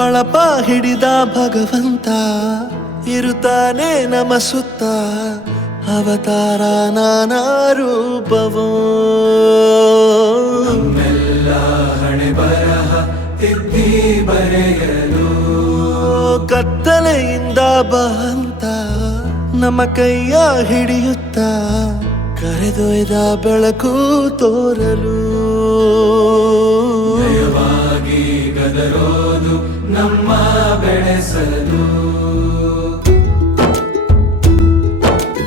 ಬಳಪ ಹಿಡಿದ ಭಗವಂತ ಇರುತ್ತಾನೆ ನಮ ಸುತ್ತ ಅವತಾರ ನಾನಾ ರೂಪವೋ ನಮ್ಮೆಲ್ಲ ಹಣೆ ಬರಹ ತಿದ್ದಿ ಬರೆಯಲು ಕತ್ತಲೆಯಿಂದ ಬಂತ ನಮ್ಮ ಕೈಯ ಹಿಡಿಯುತ್ತ ಕರೆದೊಯ್ದ ಬೆಳಕು ತೋರಲು ನಯವಾಗಿ ಗದರೋದು ನಮ್ಮ ಬೆಳೆಸಲು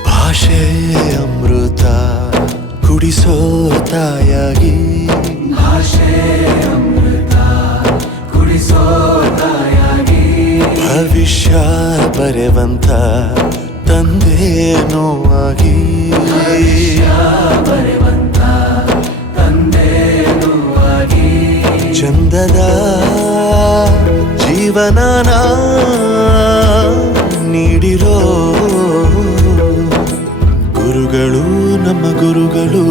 ಭಾಷೆ ಅಮೃತ ಕುಡಿಸೋ ತಾಯಾಗಿ ಭಾಷೆ ಅಮೃತ ಕುಡಿಸೋ ತಾಯಾಗಿ ಭವಿಷ್ಯ ಬರೆವಂತ ತಂದೇನೋ ಆಗಿ ಬರೆವಂತ ತಂದೇನೂ ಆಗಿ ಚಂದದ ಜೀವನನ ನೀಡಿರೋ ಗುರುಗಳು ನಮ್ಮ ಗುರುಗಳು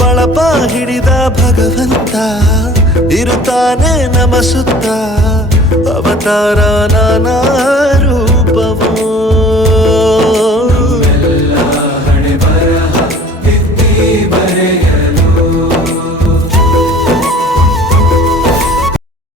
ಬಳಪ ಹಿಡಿದ ಭಗವಂತ ಇರುತ್ತಾನೆ ನಮ ಸುತ್ತ ಅವತಾರ ನಾನಾ ರೂಪವೋ